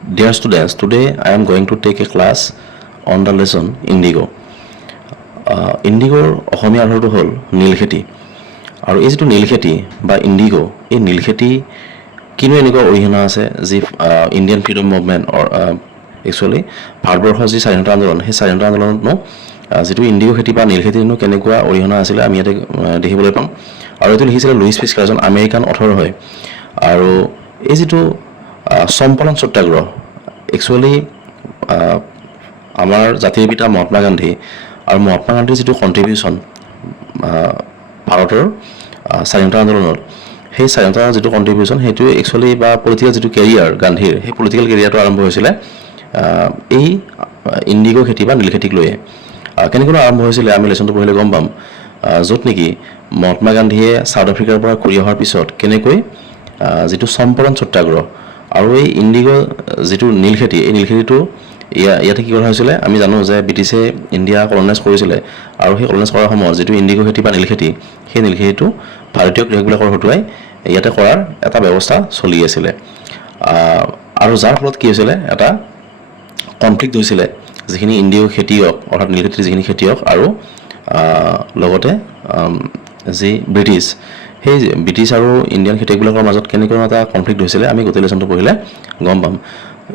Dear students, today I am going to take a class on the lesson Indigo. Indigoৰ অসমীয়া অৰ্থটো হ'ল নীলখেতি আৰু এই যেটো নীলখেতি বা ইণ্ডিগো এই নীলখেতি কিনো এনেকুৱা অৰিহণা আছে যি ইণ্ডিয়ান ফ্ৰীডম মুভমেণ্ট অৰ একচুৱেলি ভাৰতবৰ্ষৰ যি স্বাধীনতা আন্দোলন সেই স্বাধীনতা আন্দোলনত যেটো ইণ্ডিগো খেতি বা নীলখেতিনো কেনেকুৱা অৰিহণা আছিলে আমি ইয়াতে দেখিবলৈ পাম আৰু এইটো লিখিছিলে লুইছ ফিস্কাৰ এজন আমেৰিকান অথৰ হয় আৰু এই যেটো সম্পাদন সত্যাগ্ৰহ একচুৱেলি আমাৰ জাতীয় পিতা মহাত্মা গান্ধী আৰু মহাত্মা গান্ধীৰ যেটো কন্ট্ৰিবিউশন ভাৰতৰ স্বাধীনতা আন্দোলনত সেই স্বাধীনতা যেটো কন্ট্ৰিবিউশন হেতু একচুৱেলি বা পলিটিক্যাল যেটো কেৰিয়াৰ গান্ধীৰ সেই পলিটিক্যাল কেৰিয়াৰটো আৰম্ভ হৈছিল এই ইণ্ডিগো খেতি বা নীলখেতিক লৈ কেনেকৈ আৰম্ভ হৈছিল আমি লেসনটো পঢ়িলে গম পাম যত নেকি মহাত্মা গান্ধীয়ে সাউথ আফ্ৰিকাৰ পৰা ঘূৰি অহাৰ পিছত কেনেকৈ যেটো সম্পাদন সত্যাগ্ৰহ আৰু এই ইণ্ডিগো যেটো নীলখেতি এই নীলখেতিটো ইয়াতে কি কৰা হৈছিল আমি জানো যে ব্ৰিটিছে ইণ্ডিয়া কলনাইজ কৰিছিল আৰু সেই কলনাইজ কৰাৰ সময়ত যেটো ইণ্ডিগো খেতি বা নীলখেতি সেই নীলখেতিটো ভাৰতীয় কৃষকবিলাকৰ হতুৱাই ইয়াতে কৰাৰ এটা ব্যৱস্থা চলি আছিল আৰু যাৰ ফলত কি হৈছিল এটা কনফ্লিক্ট হৈছিল যিখিনি ইণ্ডিগো খেতিয়ক অৰ্থাৎ নীলখেতিৰ যিখিনি খেতিয়ক আৰু লগতে যি ব্ৰিটিছ সেই ব্ৰিটিছ আৰু ইণ্ডিয়ান খেতিয়কবিলাকৰ মাজত কেনেকৈ এটা কনফ্লিক্ট হৈছিল আমি গোটেই লেসনটো পঢ়িলে গম পাম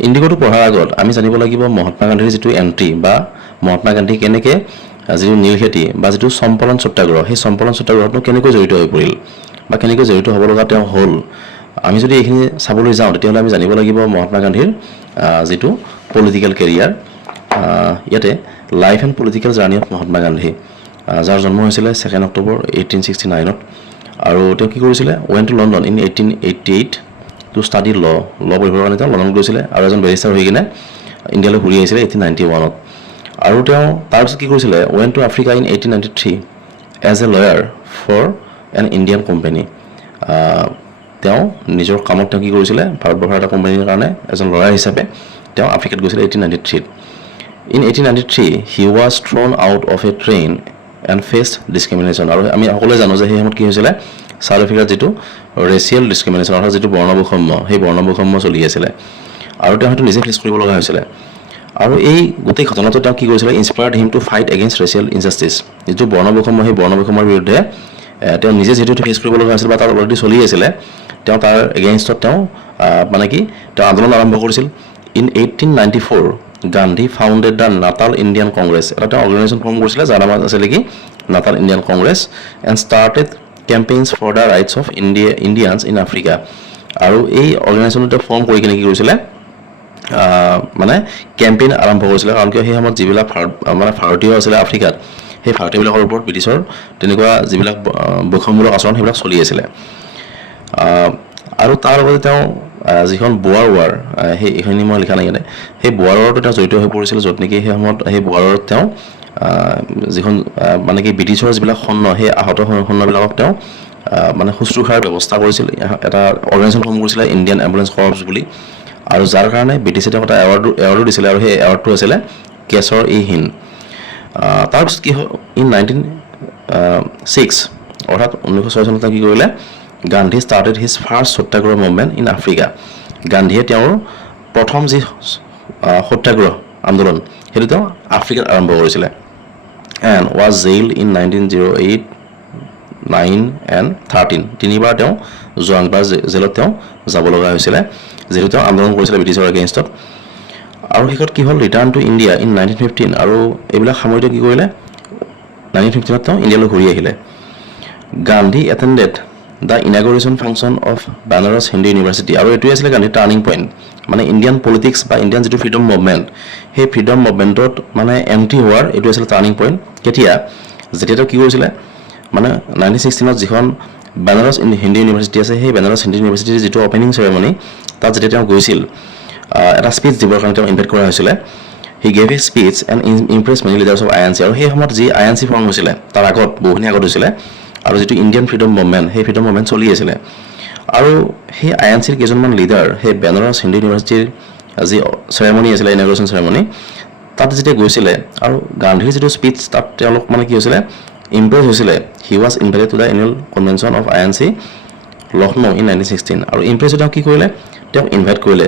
ইণ্ডিগোটো পঢ়াৰ আগত আমি জানিব লাগিব মহাত্মা গান্ধীৰ যেটো এন্ট্ৰি বা মহাত্মা গান্ধী কেনেকৈ যেটো নীলখেতি বা যেটো সম্পাদন সত্যাগ্ৰহ সেই সম্পাদন সত্যাগ্ৰহটো কেনেকৈ জড়িত হৈ পৰিল বা কেনেকৈ জড়িত হ'ব লগা তেওঁ হ'ল আমি যদি এইখিনি চাবলৈ যাওঁ তেতিয়াহ'লে আমি জানিব লাগিব মহাত্মা গান্ধীৰ যেটো পলিটিক্যাল কেৰিয়াৰ ইয়াতে life and political journey of Mahatma Gandhi যাৰ জন্ম হৈছিল 2 অক্টোবৰ 1869 ত আৰু তেওঁ কি কৰিছিল went to London in 1888 to study law পঢ়িবৰ কাৰণে তেওঁ লণ্ডন গৈছিল আৰু এজন বেৰিষ্টাৰ হৈ কিনে ইণ্ডিয়ালৈ ঘূৰি আহিছিল 1891 ত আৰু তেওঁ তাৰপিছত কি কৰিছিল went to Africa in 1893 as a lawyer for an Indian company তেওঁ নিজৰ কামত তেওঁ কি কৰিছিল ভাৰতবৰ্ষৰ এটা কোম্পানীৰ কাৰণে এজন লয়াৰ হিচাপে তেওঁ আফ্ৰিকাত গৈছিল 1893 In 1893 he was thrown out of a train and faced discrimination আৰু আমি সকলোৱে জানো যে সেই সময়ত কি হৈছিল সাউথ আফ্ৰিকাৰ যেটো ৰেচিয়েল ডিসক্ৰিমিনেশন অৰ্থাৎ যেটো বৰ্ণবৈষম্য সেই বৰ্ণবৈষম্য চলি আছিল আৰু তেওঁ হয়তো নিজে ফেচ কৰিব লগা হৈছিল আৰু এই গোটেই ঘটনাটো তেওঁ কি কৰিছিল inspired him to fight against racial injustice যেটো বৰ্ণবৈষম্য সেই বৰ্ণবৈষম্যৰ বিৰুদ্ধে তেওঁ নিজে যেটো ফেচ কৰিব লগা হৈছিল বা তাৰ অলৰেডি চলি আছিল তেওঁ তাৰ এগেইনষ্টত তেওঁ মানে কি তেওঁ আন্দোলন আৰম্ভ কৰিছিল in 1894 Gandhi founded the Natal Indian Congress এটা অৰ্গানাইজেশ্যন ফৰ্ম কৰিছিল যাৰ নাম আছিল কি Natal Indian Congress and started campaigns for the rights of Indians in Africa আৰু এই অৰ্গানাইজেশ্যনটো ফৰ্ম কৰি কিনে কি কৰিছিল মানে কেম্পেইন আৰম্ভ কৰিছিল কাৰণ কি সেই সময়ত যিবিলাক মানে ভাৰতীয় আছিল আফ্ৰিকাত সেই ভাৰতীয়বিলাকৰ ওপৰত ব্ৰিটিছৰ তেনেকুৱা যিবিলাক বৈষম্যমূলক আচৰণ সেইবিলাক চলি আছিল আৰু তাৰ লগতে তেওঁ যিখন বোৱাৰ ৱাৰ সেইখিনি মই লিখা নাই সেই বোৱাৰ ৱাৰটো তেওঁ জড়িত হৈ পৰিছিল য'ত নেকি সেই সময়ত সেই বোৱাৰ ৱাৰত তেওঁ যিখন মানে কি ব্ৰিটিছৰ যিবিলাক সৈন্য সেই আহত সৈন্যবিলাকক তেওঁ মানে শুশ্ৰূষাৰ ব্যৱস্থা কৰিছিল এটা অৰ্গানাইজেশ্যন ফৰ্ম কৰিছিল ইণ্ডিয়ান এম্বুলেন্স কৰ্পছ বুলি আৰু যাৰ কাৰণে ব্ৰিটিছে তেওঁক এটা এৱাৰ্ডো দিছিল আৰু সেই এৱাৰ্ডটো আছিল কেশৰ ই হিন্দ তাৰপিছত কি হ'ল ইন 1906 অৰ্থাৎ 1906 চনত কি কৰিলে Gandhi started his first satyagraha movement in Africa গান্ধীয়ে তেওঁৰ প্ৰথম যি সত্যাগ্ৰহ আন্দোলন হেতু তেওঁ আফ্ৰিকাত আৰম্ভ কৰিছিল and was jailed in 1908 9 and 13 তিনিবাৰ তেওঁ জোৱাংবাৰ জেলত তেওঁ যাব লগা হৈছিল যেহেতু তেওঁ আন্দোলন কৰিছিল ব্ৰিটিছৰ এগেইনষ্টত আৰু শেষত কি হ'ল ৰিটাৰ্ণ টু ইণ্ডিয়া ইন 1915 আৰু এইবিলাক সামৰিত কি কৰিলে 1915 ত তেওঁ ইণ্ডিয়ালৈ ঘূৰি আহিলে Gandhi attended the inauguration function of Banaras Hindu University আৰু এটো আছিল গান্ধী টাৰ্নিং পইণ্ট মানে ইণ্ডিয়ান পলিটিক্স বা ইণ্ডিয়ান যেটো ফ্ৰীডম মুভমেন্ট সেই ফ্ৰীডম মুভমেন্টত মানে এন্ট্ৰি হোৱাৰ এটো আছিল টাৰ্নিং পইণ্ট কেতিয়া যেতিয়া তেওঁ কি কৰিছিল মানে 1916 ত যিখন বানাৰস হিন্দু ইউনিভাৰ্চিটি আছে সেই বানাৰস হিন্দু ইউনিভাৰ্চিটিৰ যেটো ওপেনিং সেৰেমনি তাত যেতিয়া তেওঁ গৈছিল এটা স্পিচ দিবৰ কাৰণে তেওঁ ইনভাইট কৰা হৈছিল he gave a speech and impressed many leaders of INC আৰু সেই সময়ত যি INC ফৰ্ম হৈছিল তাৰ আগত বহুখিনি আগত হৈছিল আৰু যেটো ইণ্ডিয়ান ফ্ৰীডম মুভমেন্ট সেই ফ্ৰীডম মুভমেন্ট চলি আছিল আৰু সেই INCৰ কেজনমান লিডাৰ সেই বানাৰস হিন্দু ইউনিভাৰ্চিটিৰ যি সেৰেমনি আছিল ইনগ্ৰেচন সেৰেমনি তাত যেতিয়া গৈছিল আৰু গান্ধীৰ যেটো স্পিচ তাত তেওঁলোক মানে কি হৈছিল ইমপ্ৰেছ হৈছিল he was invited to the annual convention of INC Lucknow in 1916 আৰু ইমপ্ৰেছ তেওঁ কি কৰিলে তেওঁ ইনভাইট কৰিলে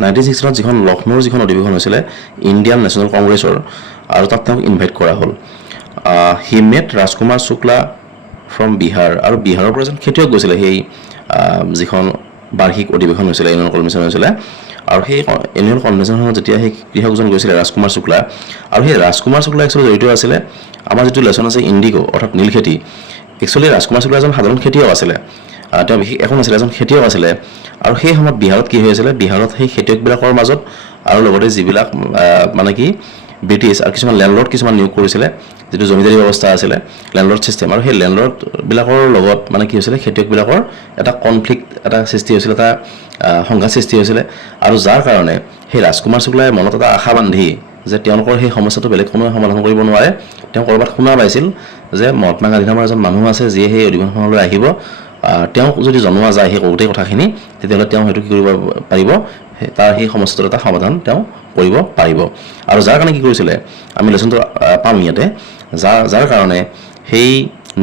1961 যিখন লক্ষ্ণৌৰ যিখন অধিৱেশন হৈছিলে ইণ্ডিয়ান নেশ্যনেল কংগ্ৰেছৰ, আৰু তাত তেওঁক ইনভাইট কৰা হ'ল। He met Rajkumar Shukla from Bihar, আৰু বিহাৰৰ পৰা এজন খেতিয়ক গৈছিলে সেই যিখন বাৰ্ষিক অধিৱেশন হৈছিলে, এনুৱেল কনভেনশ্যন হৈছিলে। আৰু সেই এনুৱেল কনভেনশ্যনখনত যেতিয়া সেই কৃষকজন গৈছিলে ৰাজকুমাৰ শুক্লা, আৰু সেই ৰাজকুমাৰ শুক্লা একচুৱেলি জড়িত আছিলে আমাৰ যিটো লেচন আছে ইণ্ডিগো অৰ্থাৎ নীলখেতি। একচুৱেলি ৰাজকুমাৰ শুক্লা এজন সাধাৰণ খেতিয়ক আছিলে, তেওঁ বিশেষ একো নাছিলে, এজন খেতিয়ক আছিলে। আৰু সেই সময়ত বিহাৰত কি হৈ আছিলে, বিহাৰত সেই খেতিয়কবিলাকৰ মাজত আৰু লগতে যিবিলাক মানে কি ব্ৰিটিছ আৰু কিছুমান লেণ্ডলৰ্ড কিছুমান নিয়োগ কৰিছিলে, যিটো জমিদাৰী ব্যৱস্থা আছিলে লেণ্ডলৰ্ড ছিষ্টেম, আৰু সেই লেণ্ডলৰ্ডবিলাকৰ লগত মানে কি হৈছিলে খেতিয়কবিলাকৰ এটা কনফ্লিক্ট এটা সৃষ্টি হৈছিলে, এটা সংঘাত সৃষ্টি হৈছিলে। আৰু যাৰ কাৰণে সেই ৰাজকুমাৰ শুক্লাই মনত এটা আশা বান্ধি যে তেওঁলোকৰ সেই সমস্যাটো বেলেগ কোনোৱে সমাধান কৰিব নোৱাৰে, তেওঁ ক'ৰবাত শুনা পাইছিল যে মহাত্মা গান্ধী নামৰ এজন মানুহ আছে যিয়ে সেই অধিৱেশনলৈ আহিব, তেওঁক যদি জনোৱা যায় সেই গোটেই কথাখিনি, তেতিয়াহ'লে তেওঁ হয়তো কি কৰিব পাৰিব, তাৰ সেই সমস্যাটোৰ এটা সমাধান তেওঁ কৰিব পাৰিব। আৰু যাৰ কাৰণে কি কৰিছিলে আমি লেচনটো পাম ইয়াতে, যাৰ কাৰণে সেই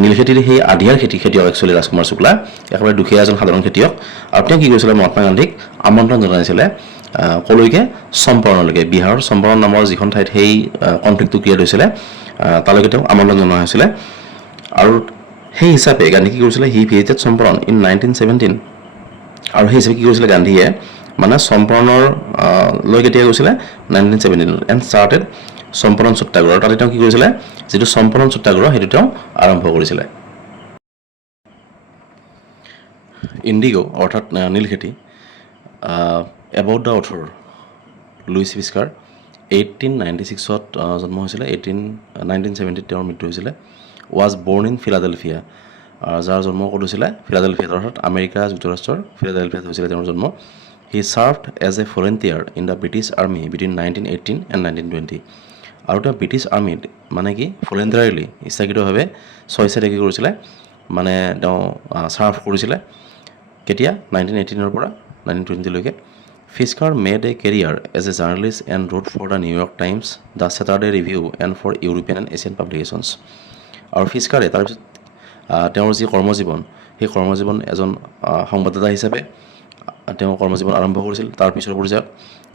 নীলখেতিৰ সেই আধিয়াৰ খেতিয়ক একচুৱেলি ৰাজকুমাৰ শুক্লা, একেবাৰে দুখীয়া এজন সাধাৰণ খেতিয়ক। আৰু তেওঁ কি কৰিছিলে মহাত্মা গান্ধীক আমন্ত্ৰণ জনাইছিলে কলৈকে, চম্পৰণলৈকে, বিহাৰৰ চম্পৰণ নামৰ যিখন ঠাইত সেই কনফ্লিক্টটো ক্ৰিয়েট হৈছিলে তালৈকে তেওঁক আমন্ত্ৰণ জনোৱা হৈছিলে। আৰু সেই হিচাপে গান্ধী কি কৰিছিলে, হি ভিজিটেড চম্পৰণ ইন 1917, আৰু সেই হিচাপে কি কৰিছিলে গান্ধীয়ে মানে চম্পৰণৰ লৈ কেতিয়া গৈছিলে 1917 এণ্ড ষ্টাৰ্টেড চম্পৰণ সত্যাগ্ৰহ। তাতে তেওঁ কি কৰিছিলে, যিটো চম্পৰণ সত্যাগ্ৰহ সেইটো তেওঁ আৰম্ভ কৰিছিলে। ইণ্ডিগো অৰ্থাৎ নীলখেতি, এবাউট দ্য অথৰ লুইচ ফিস্কাৰ 1896 জন্ম হৈছিলে, 1970 তেওঁৰ মৃত্যু হৈছিলে। ৱাজ বৰ্ণ ইন ফিলাডেলফিয়া, যাৰ জন্ম ক'ত হৈছিলে, ফিলাডেলফিয়াত অৰ্থাৎ আমেৰিকা যুক্তৰাষ্ট্ৰৰ ফিলাডেলফিয়াত হৈছিলে তেওঁৰ জন্ম। He served as a volunteer in the British army between 1918 and 1920, আৰু তেওঁ ব্ৰিটিছ আৰ্মিত মানে কি ভলেণ্টিয়াৰলি ইচ্ছাকৃতভাৱে স্বেচ্ছাই কি কৰিছিলে মানে তেওঁ চাৰ্ভ কৰিছিলে। কেতিয়া 1918 পৰা 1920লৈকে। Fischer made a career as a journalist and wrote for the New York Times, the Saturday Review and for European and Asian publications. আৰু ফিস্কাৰে তাৰপিছত তেওঁৰ যি কৰ্মজীৱন, সেই কৰ্মজীৱন এজন সংবাদদাতা হিচাপে তেওঁ কৰ্মজীৱন আৰম্ভ কৰিছিল তাৰ পিছৰ পৰ্যায়ত।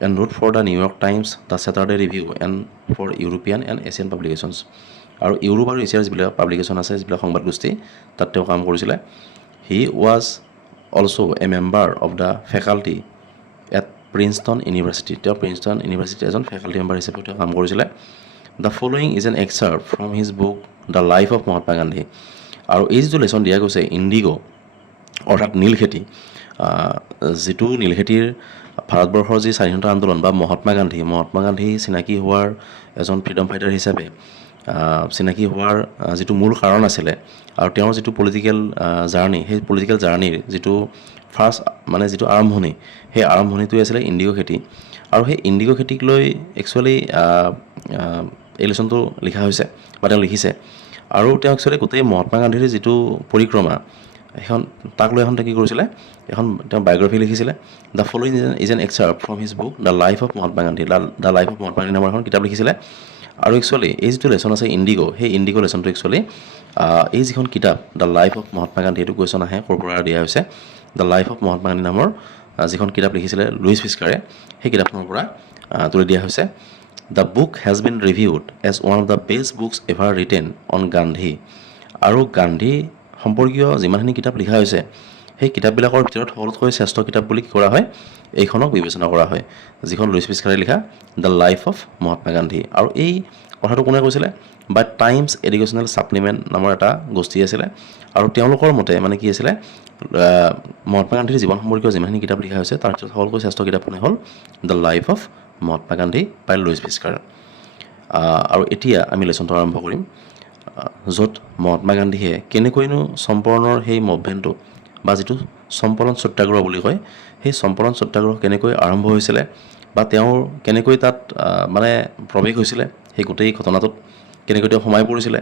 And wrote for the New York Times, the Saturday Review and for European and Asian publications, আৰু ইউৰোপ আৰু এছিয়াৰ যিবিলাক পাব্লিকেশ্যন আছে, যিবিলাক সংবাদ গোষ্ঠী, তাত তেওঁ কাম কৰিছিলে। He was also' a member of the faculty at Princeton University, তেওঁ প্ৰিন্সটন ইউনিভাৰ্চিটিৰ এজন ফেকাল্টি মেম্বাৰ হিচাপে তেওঁ কাম কৰিছিলে। The following is an excerpt from his book the life of Mahatma Gandhi, আৰু এই যিটো লেচন দিয়া গৈছে ইণ্ডিগো অৰ্থাৎ নীলখেতি, যিটো নীলখেতিৰ ভাৰতবৰ্ষৰ যি স্বাধীনতা আন্দোলন বা মহাত্মা গান্ধী চিনাকি হোৱাৰ এজন ফ্ৰীডম ফাইটাৰ হিচাপে চিনাকি হোৱাৰ যিটো মূল কাৰণ আছিলে, আৰু তেওঁৰ যিটো পলিটিকেল জাৰ্ণি, সেই পলিটিকেল জাৰ্ণিৰ যিটো ফাৰ্ষ্ট মানে যিটো আৰম্ভণি, সেই আৰম্ভণিটোৱে আছিলে ইণ্ডিগো খেতি। আৰু সেই ইণ্ডিগো খেতিক লৈ একচুৱেলি এই লেচনটো লিখা হৈছে বা তেওঁ লিখিছে। আৰু তেওঁ একচুৱেলি গোটেই মহাত্মা গান্ধীৰ যিটো পৰিক্ৰমা, এখন তাক লৈ এখন তেওঁ কি কৰিছিলে, এখন তেওঁ বায়'গ্ৰাফি লিখিছিলে। The following is an excerpt from his book the life of Mahatma Gandhi, the life of Mahatma Gandhi নামৰ এখন কিতাপ লিখিছিলে। আৰু একচুৱেলি এই যিটো লেচন আছে ইণ্ডিগো, সেই ইণ্ডিগো লেচনটো একচুৱেলি এই যিখন কিতাপ the life of Mahatma Gandhi, এইটো কুৱেশ্যন আহে ক'ৰ পৰা দিয়া হৈছে, the life of Mahatma Gandhi নামৰ যিখন কিতাপ লিখিছিলে লুইচ ফিস্কাৰে, সেই কিতাপখনৰ পৰা তুলি দিয়া হৈছে। The book has been reviewed as one of the best books ever written on Gandhi, আৰু গান্ধী সম্পৰ্কীয় যিমানখিনি কিতাপ লিখা হৈছে সেই কিতাপবিলাকৰ ভিতৰত সকলোতকৈ শ্ৰেষ্ঠ কিতাপ বুলি কি কৰা হয়, এইখনক বিবেচনা কৰা হয়, যিখন লুইচ ফিস্কাৰে লিখা the life of Mahatma Gandhi. আৰু এই কথাটো কোনে কৈছিলে, বা টাইমছ এডুকেশ্যনেল ছাপ্লিমেণ্ট নামৰ এটা গোষ্ঠী আছিলে, আৰু তেওঁলোকৰ মতে মানে কি আছিলে, মহাত্মা গান্ধীৰ জীৱন সম্পৰ্কীয় যিমানখিনি কিতাপ লিখা হৈছে তাৰ ভিতৰত সকলোতকৈ শ্ৰেষ্ঠ কিতাপখনে হ'ল the life of Mahatma Gandhi by Louis Fischer. আৰু এতিয়া আমি লেচনটো আৰম্ভ কৰিম, য'ত মহাত্মা গান্ধীয়ে কেনেকৈনো চম্পৰণৰ সেই মুভমেণ্টটো বা যিটো চম্পৰণ সত্যাগ্ৰহ বুলি কয়, সেই চম্পৰণ সত্যাগ্ৰহ কেনেকৈ আৰম্ভ হৈছিলে বা তেওঁৰ কেনেকৈ তাত মানে প্ৰৱেশ হৈছিলে, সেই গোটেই ঘটনাটোত কেনেকৈ তেওঁ সোমাই পৰিছিলে,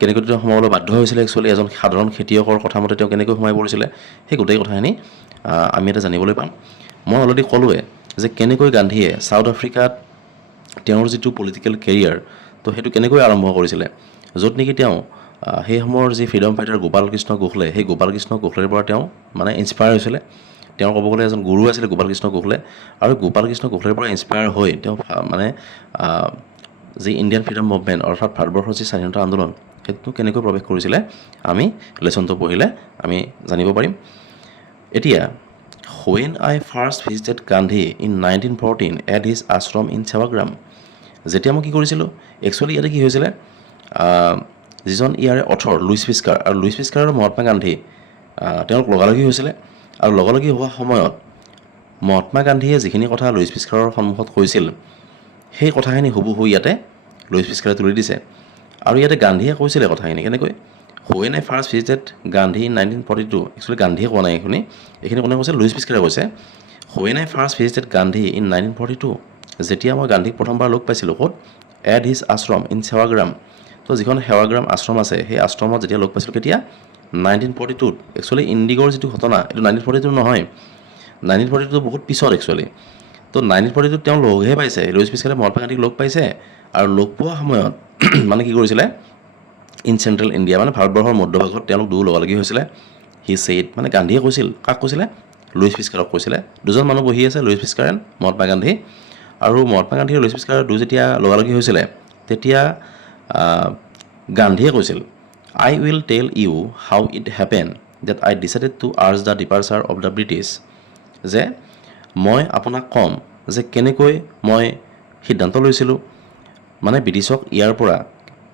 কেনেকৈ তেওঁ সোমাবলৈ বাধ্য হৈছিলে, একচুৱেলি এজন সাধাৰণ খেতিয়কৰ কথা মতে তেওঁ কেনেকৈ সোমাই পৰিছিলে, সেই গোটেই কথাখিনি আমি এটা জানিবলৈ পাম। মই অলৰেডি ক'লোৱে যে কেনেকৈ গান্ধীয়ে ছাউথ আফ্ৰিকাত তেওঁৰ যিটো পলিটিকেল কেৰিয়াৰ, তো সেইটো কেনেকৈ আৰম্ভ কৰিছিলে, য'ত নেকি তেওঁ সেই সময়ৰ যি ফ্ৰীডম ফাইটাৰ গোপাল কৃষ্ণ গোখলে, সেই গোপাল কৃষ্ণ গোখলেৰ পৰা তেওঁ মানে ইনস্পায়াৰ হৈছিলে। তেওঁ ক'ব গ'লে এজন গুৰু আছিলে গোপাল কৃষ্ণ গোখলে আৰু গোপাল কৃষ্ণ গোখলেৰ পৰা ইনস্পায়াৰ হৈ তেওঁ মানে যি ইণ্ডিয়ান ফ্ৰীডম মুভমেণ্ট অৰ্থাৎ ভাৰতবৰ্ষৰ যি স্বাধীনতা আন্দোলন সেইটো কেনেকৈ প্ৰৱেশ কৰিছিলে আমি লেচনটো পঢ়িলে আমি জানিব পাৰিম। এতিয়া when I first visited Gandhi in 1914 at his ashram in Sewagram, যেতিয়া মই কি কৰিছিলোঁ একচুৱেলি ইয়াতে কি হৈছিলে যিজন ইয়াৰে অথৰ লুইচ পিস্কাৰ আৰু লুইচ পিস্কাৰ আৰু মহাত্মা গান্ধী তেওঁলোক লগালগি হৈছিলে আৰু লগালগি হোৱা সময়ত মহাত্মা গান্ধীয়ে যিখিনি কথা লুইচ পিস্কাৰৰ সন্মুখত কৈছিল সেই কথাখিনি হুবহু ইয়াতে লুইচ পিস্কাৰে তুলি দিছে আৰু ইয়াতে গান্ধীয়ে কৈছিলে কথাখিনি কেনেকৈ when I first visited Gandhi in 1942 actually গান্ধীয়ে কোৱা নাই এইখিনি কোনে কৈছে লুইচ পিস্কাৰে কৈছে when I first visited Gandhi in 1942 যেতিয়া মই গান্ধীক প্ৰথমবাৰ লগ পাইছিলোঁ ক'ত at his ashram in Sewagram তো যিখন সেৱাগ্ৰাম আশ্ৰম আছে সেই আশ্ৰমত যেতিয়া লগ পাইছিলোঁ কেতিয়া 1942 একচুৱেলি ইণ্ডিগৰ যিটো ঘটনা এইটো 1942 নহয় 1942 বহুত পিছত একচুৱেলি তো 1942 তেওঁ লগহে পাইছে লুইচ পিস্কাৰে মহাত্মা গান্ধীক লগ পাইছে আৰু লগ পোৱা সময়ত মানে কি কৰিছিলে ইন চেণ্ট্ৰেল ইণ্ডিয়া মানে ভাৰতবৰ্ষৰ মধ্যভাগত তেওঁলোক দুয়ো লগালগি হৈছিলে হি ছেইড মানে গান্ধীয়ে কৈছিল কাক কৈছিলে লুইচ পিস্কাৰক কৈছিলে দুজন মানুহ বহি আছে লুইচ পিস্কাৰ এণ্ড মহাত্মা গান্ধী আৰু মহাত্মা গান্ধী আৰু লুইচ পিস্কাৰ দুয়ো যেতিয়া লগালগি হৈছিলে তেতিয়া গান্ধীয়ে কৈছিল I will tell you how it happened that I decided to urge the departure of the British যে মই আপোনাক ক'ম যে কেনেকৈ মই সিদ্ধান্ত লৈছিলোঁ মানে ব্ৰিটিছক ইয়াৰ পৰা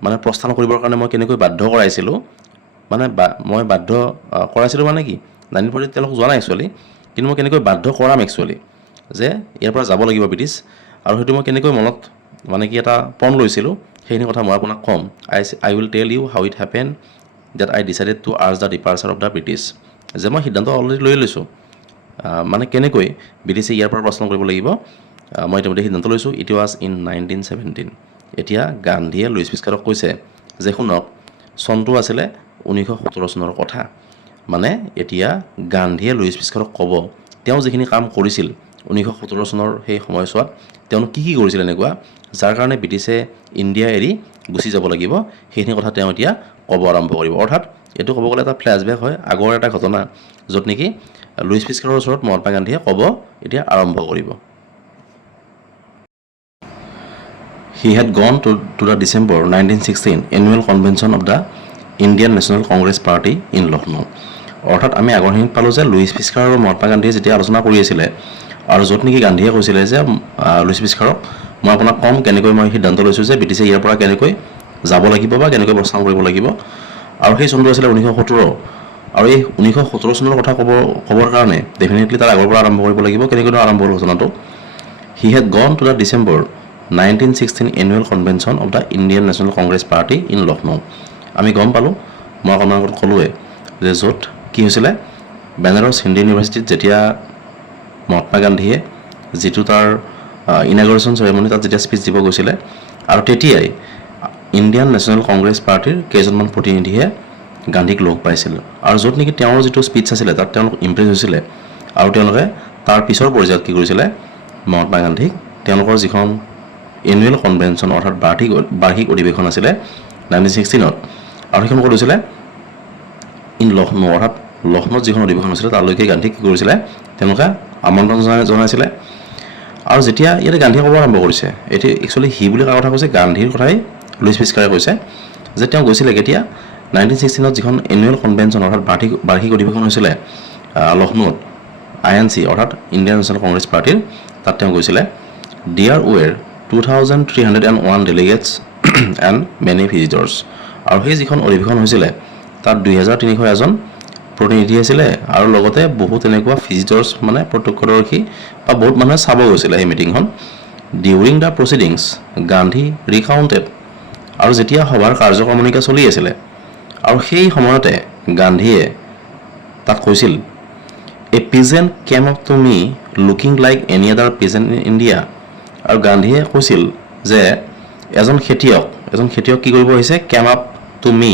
মানে প্ৰস্থান কৰিবৰ কাৰণে মই কেনেকৈ বাধ্য কৰাইছিলোঁ মানে মই বাধ্য কৰাইছিলোঁ মানে কি 1940 তেওঁলোক যোৱা নাই একচুৱেলি কিন্তু মই কেনেকৈ বাধ্য কৰাম একচুৱেলি যে ইয়াৰ পৰা যাব লাগিব ব্ৰিটিছ আৰু সেইটো মই কেনেকৈ মনত মানে কি এটা পণ লৈছিলোঁ সেইখিনি কথা মই আপোনাক ক'ম I will tell you how it happened that I decided to urge the departure of the British যে মই সিদ্ধান্ত অলৰেডি লৈ লৈছোঁ মানে কেনেকৈ ব্ৰিটিছে ইয়াৰ পৰা প্ৰস্থান কৰিব লাগিব মই ইতিমধ্যে সিদ্ধান্ত লৈছোঁ ইট ৱাজ ইন 1917 এতিয়া গান্ধীয়ে লুইচ পিস্কাৰক কৈছে যে শুনক চনটো আছিলে 1917 চনৰ কথা মানে এতিয়া গান্ধীয়ে লুইচ পিস্কাৰক ক'ব তেওঁ যিখিনি কাম কৰিছিল 1917 চনৰ সেই সময়ছোৱাত তেওঁ কি কৰিছিল এনেকুৱা যাৰ কাৰণে ব্ৰিটিছে ইণ্ডিয়া এৰি গুচি যাব লাগিব সেইখিনি কথা তেওঁ এতিয়া ক'ব আৰম্ভ কৰিব অৰ্থাৎ এইটো ক'ব গ'লে এটা ফ্লেশ্ববেক হয় আগৰ এটা ঘটনা য'ত নেকি লুইচ পিস্কাৰৰ ওচৰত মহাত্মা গান্ধীয়ে ক'ব এতিয়া আৰম্ভ কৰিব He had gone to the December 1916 annual convention of the Indian National Congress Party in Lucknow অৰ্থাৎ আমি আগৰখিনি পালোঁ যে লুইচ পিস্কাৰ আৰু মহাত্মা গান্ধীয়ে যেতিয়া আলোচনা কৰি আছিলে আৰু য'ত নেকি গান্ধীয়ে কৈছিলে যে লুইচ পিস্কাৰক মই আপোনাক ক'ম কেনেকৈ মই সিদ্ধান্ত লৈছোঁ যে ব্ৰিটিছে ইয়াৰ পৰা কেনেকৈ যাব লাগিব বা কেনেকৈ প্ৰস্থান কৰিব লাগিব আৰু সেই চনটো আছিলে 1917 আৰু এই 1917 চনৰ কথা ক'বৰ কাৰণে ডেফিনেটলি তাৰ আগৰ পৰা আৰম্ভ কৰিব লাগিব কেনেকৈ আৰম্ভ হ'ল ঘটনাটো He had gone to the December 1916 annual convention of the Indian National Congress Party in Lucknow আমি গম পালোঁ মই আপোনাৰ আগত ক'লোৱে যে য'ত কি হৈছিলে বেনাৰস হিন্দী ইউনিভাৰ্চিটিত যেতিয়া মহাত্মা গান্ধীয়ে যিটো তাৰ ইনাগুৰেশ্যন চেৰেমনি তাত যেতিয়া স্পীচ দিব গৈছিলে আৰু তেতিয়াই ইণ্ডিয়ান নেশ্যনেল কংগ্ৰেছ পাৰ্টিৰ কেইজনমান প্ৰতিনিধিয়ে গান্ধীক লগ পাইছিল আৰু য'ত নেকি তেওঁৰ যিটো স্পীচ আছিলে তাত তেওঁলোক ইমপ্ৰেছ হৈছিলে আৰু তেওঁলোকে তাৰ পিছৰ পৰ্যায়ত কি কৰিছিলে মহাত্মা গান্ধীক তেওঁলোকৰ যিখন এনুৱেল কনভেনশ্যন অৰ্থাৎ বাৰ্ষিক অধিৱেশন আছিলে 1916ত আৰু সেইখন ক'ত হৈছিলে ইন লক্ষ্ণৌ অৰ্থাৎ লক্ষ্ণৌত যিখন অধিৱেশন হৈছিলে তালৈকে গান্ধীক কি কৰিছিলে তেওঁলোকে আমন্ত্ৰণ জনাইছিলে আৰু যেতিয়া ইয়াতে গান্ধীয়ে ক'ব আৰম্ভ কৰিছে এতিয়া একচুৱেলি হি বুলি কোৱা কথা কৈছে গান্ধীৰ কথাই লুইচ পিস্কাৰে কৈছে যে তেওঁ গৈছিলে কেতিয়া 1916ত যিখন এনুৱেল কনভেনশ্যন অৰ্থাৎ বাৰ্ষিক অধিৱেশন হৈছিলে লক্ষ্ণৌত INC অৰ্থাৎ ইণ্ডিয়ান নেশ্যনেল কংগ্ৰেছ পাৰ্টিৰ তাত তেওঁ গৈছিলে there ৱেৰ 2301 delegates and many visitors আৰু সেই যিখন অধিৱেশন হৈছিলে তাত 2301জন প্ৰতিনিধি আছিলে আৰু লগতে বহুত এনেকুৱা ভিজিটৰ্ছ মানে প্ৰত্যক্ষদৰ্শী বা বহুত মানুহে চাব গৈছিলে সেই মিটিংখন ডিউৰিং দ্য প্ৰচিডিংছ গান্ধী ৰিকাউণ্টেড আৰু যেতিয়া সভাৰ কাৰ্যক্ৰমণিকা চলি আছিলে আৰু সেই সময়তে গান্ধীয়ে তাত কৈছিল a peasant came up to me looking like any other peasant in India আৰু গান্ধীয়ে কৈছিল যে এজন খেতিয়ক কি কৰিব আহিছে came up to me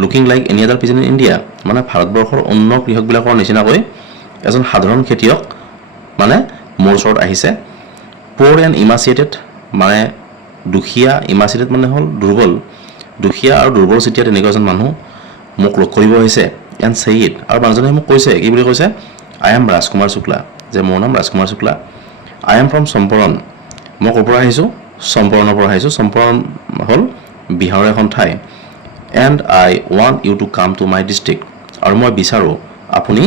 looking like any other peasant in India মানে ভাৰতবৰ্ষৰ অন্য কৃষকবিলাকৰ নিচিনাকৈ এজন সাধাৰণ খেতিয়ক মানে মোৰ ওচৰত আহিছে প'ৰ এণ্ড ইমাচিয়েটেড মানে দুখীয়া ইমাচিয়েটেড মানে হ'ল দুৰ্বল দুখীয়া আৰু দুৰ্বল চিতিয়া তেনেকুৱা এজন মানুহ মোক লগ কৰিব আহিছে এণ্ড ছে ইট আৰু মানুহজনে মোক কৈছে কি বুলি কৈছে আই এম ৰাজকুমাৰ শুক্লা, যে মোৰ নাম ৰাজকুমাৰ শুক্লা। আই এম ফ্ৰম চম্পৰণ, মই ক'ৰ পৰা আহিছোঁ? চম্পৰণৰ পৰা আহিছোঁ। চম্পৰণ হ'ল বিহাৰৰ এখন ঠাই। And I want you to come to my district, আৰু মই বিচাৰোঁ আপুনি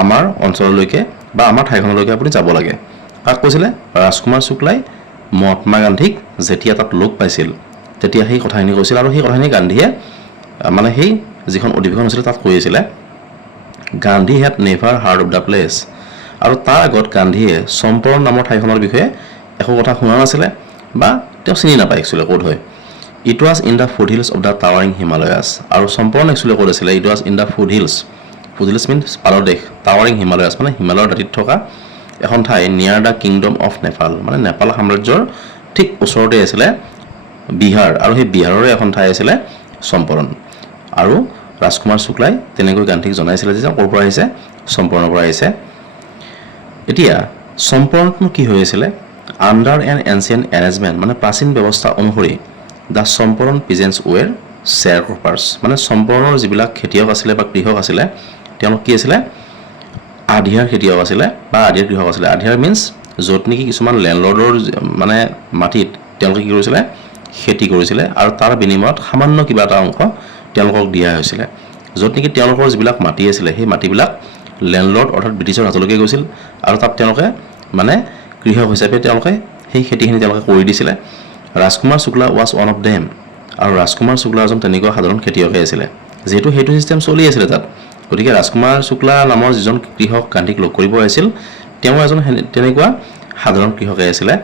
আমাৰ অঞ্চললৈকে বা আমাৰ ঠাইখনলৈকে আপুনি যাব লাগে। কাক কৈছিলে? ৰাজকুমাৰ শুক্লাই মহাত্মা গান্ধীক যেতিয়া তাত লগ পাইছিল তেতিয়া সেই কথাখিনি কৈছিল, আৰু সেই কথাখিনি গান্ধীয়ে মানে সেই যিখন অধিৱেশন হৈছিলে তাত কৈ আছিলে Gandhi head never hard of the place. আৰু তাৰ আগত গান্ধীয়ে চম্পৰণ নামৰ ঠাইখনৰ বিষয়ে একো কথা শুনা নাছিলে বা তেওঁ চিনি নাপায় একচুৱেলি ক'ত হয়। It was in the foothills of the towering Himalayas, আৰু চম্পৰণ একচুৱেলি ক'ত আছিলে? It was in the foothills. Foothills means পাদদেশ, টাৱাৰিং হিমালয়াছ মানে হিমালয়ৰ দাঁতিত থকা এখন ঠাই, নিয়াৰ দ্য কিংডম অফ নেপাল, মানে নেপাল সাম্ৰাজ্যৰ ঠিক ওচৰতে আছিলে বিহাৰ, আৰু সেই বিহাৰৰে এখন ঠাই আছিলে চম্পৰণ। আৰু ৰাজকুমাৰ শুক্লাই তেনেকৈ গান্ধীক জনাইছিলে যে ক'ৰ পৰা আহিছে? চম্পৰণৰ পৰা আহিছে। এতিয়া চম্পৰণতনো কি হৈ আছিলে? আণ্ডাৰ এন এনচিয়েণ্ট এৰেঞ্জমেণ্ট, মানে প্ৰাচীন ব্যৱস্থা অনুসৰি দ্য চম্পৰণ পিজেণ্টছ ৱেৰ শ্বেয়াৰ ক্ৰপাৰ্ছ, মানে চম্পৰণৰ যিবিলাক খেতিয়ক আছিলে বা কৃষক আছিলে তেওঁলোক কি আছিলে? আধিয়াৰ খেতিয়ক আছিলে বা আধিয়াৰ কৃষক আছিলে। আধিয়াৰ মিনছ য'ত নেকি কিছুমান লেণ্ডলৰ্ডৰ মানে মাটিত তেওঁলোকে কি কৰিছিলে? খেতি কৰিছিলে, আৰু তাৰ বিনিময়ত সামান্য কিবা এটা অংশ তেওঁলোকক দিয়া হৈছিলে। য'ত নেকি তেওঁলোকৰ যিবিলাক মাটি আছিলে সেই মাটিবিলাক লেণ্ডলৰ্ড অৰ্থাৎ ব্ৰিটিছৰ হাতলৈকে গৈছিল, আৰু তাত তেওঁলোকে মানে কৃষক হিচাপে তেওঁলোকে সেই খেতিখিনি তেওঁলোকে কৰি দিছিলে। ৰাজকুমাৰ শুক্লা ৱাজ ওৱান অফ দেম, আৰু ৰাজকুমাৰ শুক্লা এজন তেনেকুৱা সাধাৰণ খেতিয়কে আছিলে, যিহেতু সেইটো ছিষ্টেম চলি আছিলে তাত। গতিকে ৰাজকুমাৰ শুক্লা নামৰ যিজন কৃষক গান্ধীক লগ কৰিব আহিছিল তেওঁ এজন তেনেকুৱা সাধাৰণ কৃষকে আছিলে।